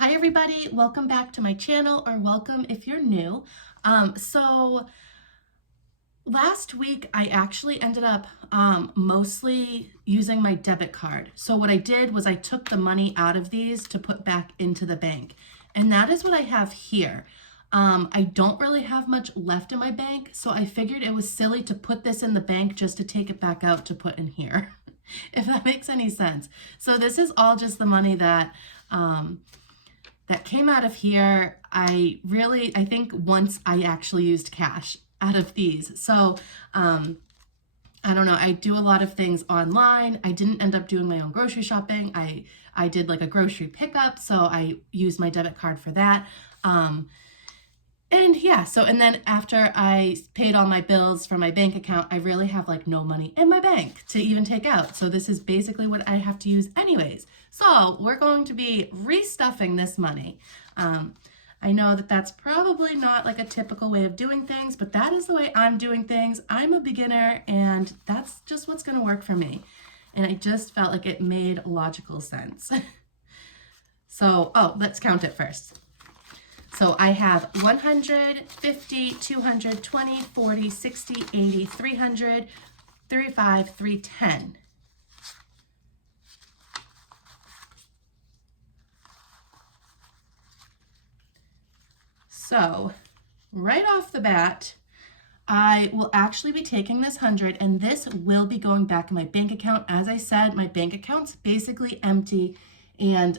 Hi everybody, welcome back to my channel, or welcome if you're new. So last week I actually ended up mostly using my debit card. So what I did was I took the money out of these to put back into the bank. And that is what I have here. I don't really have much left in my bank, so I figured it was silly to put this in the bank just to take it back out to put in here, if that makes any sense. So this is all just the money that came out of here. I think once I actually used cash out of these. So I don't know, I do a lot of things online. I didn't end up doing my own grocery shopping. I did like a grocery pickup, so I used my debit card for that. And yeah, and then after I paid all my bills from my bank account, I really have like no money in my bank to even take out. So this is basically what I have to use anyways. So we're going to be restuffing this money. I know that that's probably not like a typical way of doing things, but that is the way I'm doing things. I'm a beginner and that's just what's going to work for me. And I just felt like it made logical sense. So, let's count it first. So I have 100, 50, 200, 20, 40, 60, 80, 300, 35, 310. So right off the bat, I will actually be taking this 100 and this will be going back in my bank account. As I said, my bank account's basically empty, and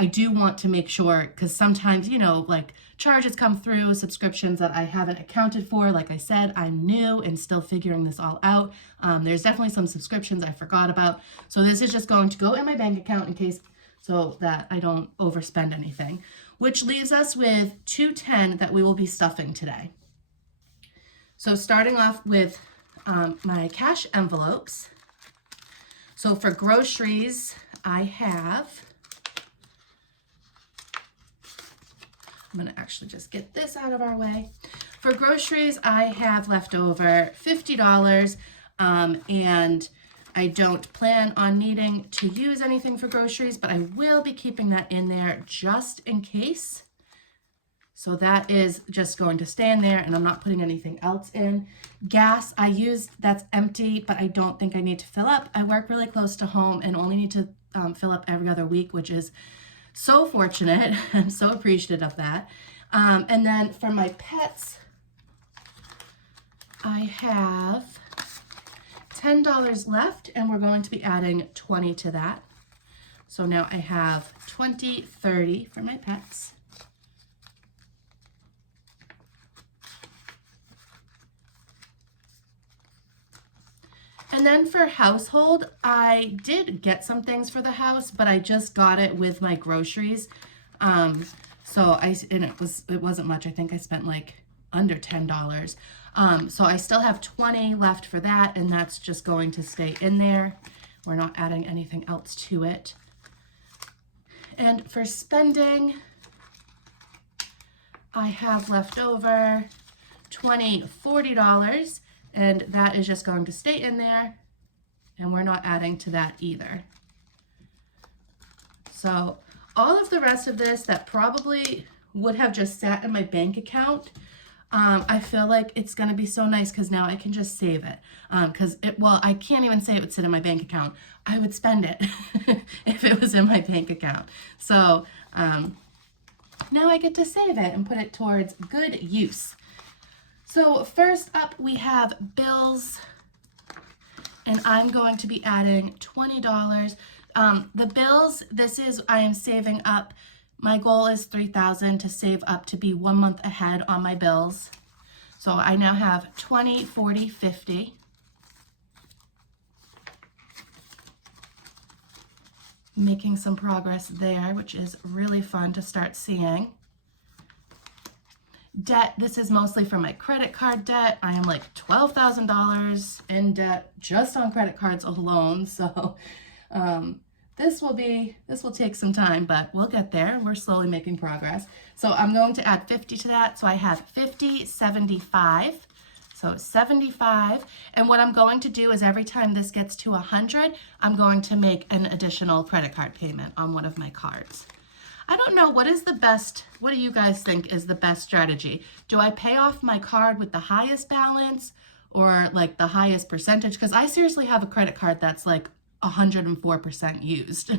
I do want to make sure, because sometimes, like charges come through, subscriptions that I haven't accounted for. Like I said, I'm new and still figuring this all out. There's definitely some subscriptions I forgot about. So this is just going to go in my bank account in case, so that I don't overspend anything, which leaves us with 210 that we will be stuffing today. So starting off with my cash envelopes. So for groceries, I have, I'm going to actually just get this out of our way. For groceries, I have left over $50, and I don't plan on needing to use anything for groceries, but I will be keeping that in there just in case. So that is just going to stay in there, and I'm not putting anything else in. Gas, I used, that's empty, but I don't think I need to fill up. I work really close to home and only need to fill up every other week, which is so fortunate. I'm so appreciative of that. And then for my pets, I have $10 left, and we're going to be adding 20 to that. So now I have 20, 30 for my pets. And then for household, I did get some things for the house, but I just got it with my groceries. And it wasn't much. I think I spent like under $10. So I still have 20 left for that, and that's just going to stay in there. We're not adding anything else to it. And for spending, I have left over $20, $40. And that is just going to stay in there, and we're not adding to that either. So all of the rest of this that probably would have just sat in my bank account, I feel like it's going to be so nice because now I can just save it. I can't even say it would sit in my bank account. I would spend it if it was in my bank account. So now I get to save it and put it towards good use. So first up, we have bills, and I'm going to be adding $20. The bills, I am saving up. My goal is $3,000 to save up to be 1 month ahead on my bills. So I now have 20, 40, 50. Making some progress there, which is really fun to start seeing. Debt, this is mostly for my credit card debt. I am like $12,000 in debt just on credit cards alone. So this will take some time, but we'll get there. We're slowly making progress. So I'm going to add 50 to that. So I have 50, 75. So 75. And what I'm going to do is every time this gets to 100, I'm going to make an additional credit card payment on one of my cards. I don't know, what do you guys think is the best strategy? Do I pay off my card with the highest balance or like the highest percentage? Because I seriously have a credit card that's like 104% used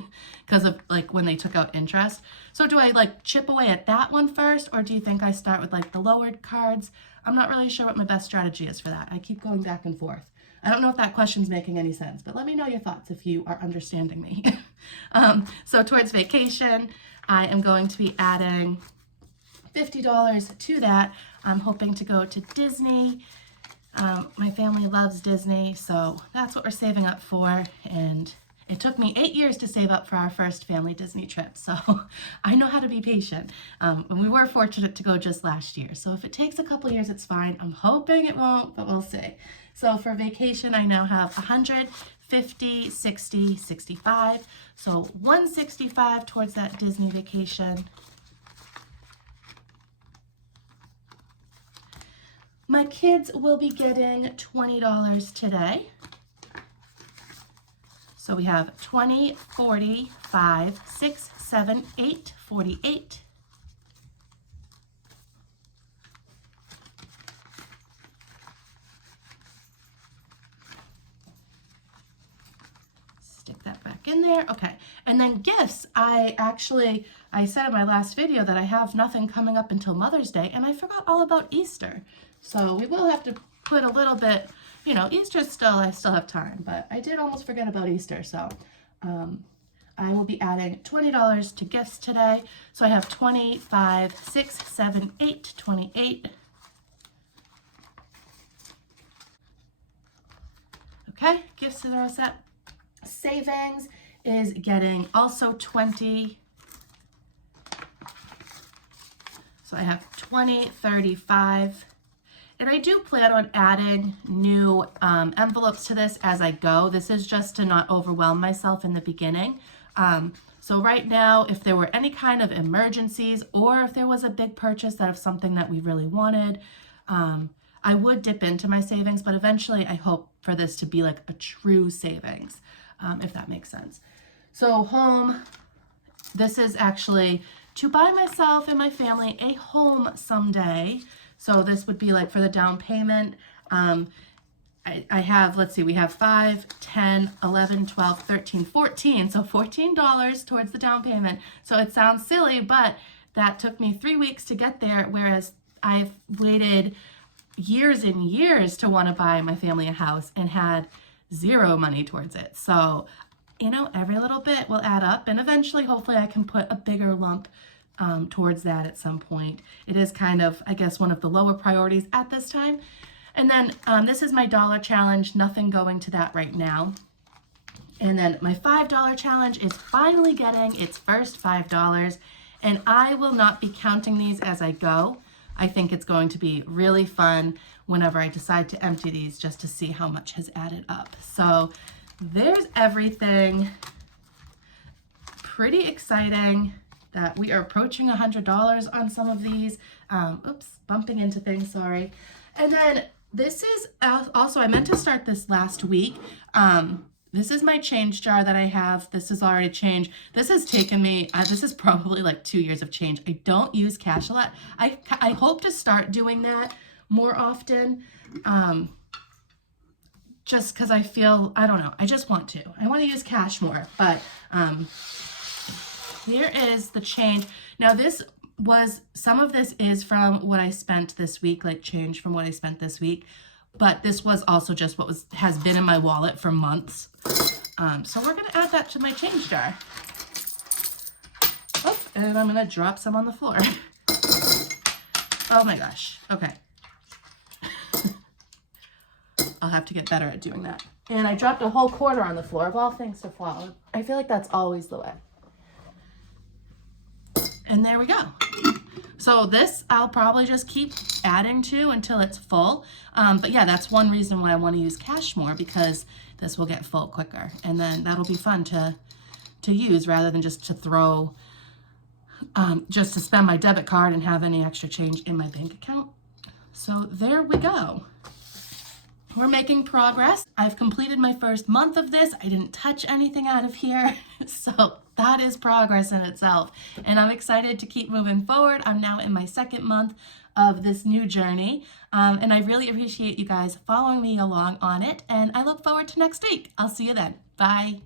because of like when they took out interest. So do I like chip away at that one first, or do you think I start with like the lowered cards? I'm not really sure what my best strategy is for that. I keep going back and forth. I don't know if that question's making any sense, but let me know your thoughts if you are understanding me. So towards vacation, I am going to be adding $50 to that. I'm hoping to go to Disney. My family loves Disney, so that's what we're saving up for. And it took me 8 years to save up for our first family Disney trip, so I know how to be patient. And we were fortunate to go just last year, so if it takes a couple years, it's fine. I'm hoping it won't, but we'll see. So for vacation, I now have 100, 50, 60, 65. So 165 towards that Disney vacation. My kids will be getting $20 today. So we have 20, 40, 5, 6, 7, 8, 48. Stick that back in there. Okay. And then gifts, I said in my last video that I have nothing coming up until Mother's Day, and I forgot all about Easter. So we will have to put a little bit, you know, Easter's I still have time, but I did almost forget about Easter. So I will be adding $20 to gifts today. So I have 25, 6, 7, 8, 28. Okay, gifts are all set. Savings is getting also 20. So I have 20, 35. And I do plan on adding new envelopes to this as I go. This is just to not overwhelm myself in the beginning. So right now, if there were any kind of emergencies or if there was a big purchase that of something that we really wanted, I would dip into my savings, but eventually I hope for this to be like a true savings, if that makes sense. So home, this is actually to buy myself and my family a home someday. So this would be like for the down payment. I have, let's see, we have 5, 10, 11, 12, 13, 14. So $14 towards the down payment. So it sounds silly, but that took me 3 weeks to get there, whereas I've waited years and years to want to buy my family a house and had zero money towards it. So, you know, every little bit will add up, and eventually, hopefully, I can put a bigger lump towards that at some point. It is kind of, I guess, one of the lower priorities at this time. And then this is my dollar challenge, nothing going to that right now. And then my $5 challenge is finally getting its first $5, and I will not be counting these as I go. I think it's going to be really fun whenever I decide to empty these just to see how much has added up. So there's everything. Pretty exciting that we are approaching $100 on some of these. Oops, bumping into things, sorry. And then this is also, I meant to start this last week. This is my change jar that I have. This is already changed. This has taken me, this is probably like 2 years of change. I don't use cash a lot. I hope to start doing that more often. Just because I feel, I don't know, I just want to. I want to use cash more, but here is the change. Now some of this is from what I spent this week, like change from what I spent this week, but this was also just what has been in my wallet for months. So we're gonna add that to my change jar. Oh, and I'm gonna drop some on the floor. Oh my gosh, okay. I'll have to get better at doing that. And I dropped a whole quarter on the floor, of all things to fall. I feel like that's always the way. And there we go. So this I'll probably just keep adding to until it's full. But yeah, that's one reason why I want to use cash more, because this will get full quicker. And then that'll be fun to use rather than just to throw, just to spend my debit card and have any extra change in my bank account. So there we go. We're making progress. I've completed my first month of this. I didn't touch anything out of here. So that is progress in itself. And I'm excited to keep moving forward. I'm now in my second month of this new journey. And I really appreciate you guys following me along on it. And I look forward to next week. I'll see you then. Bye.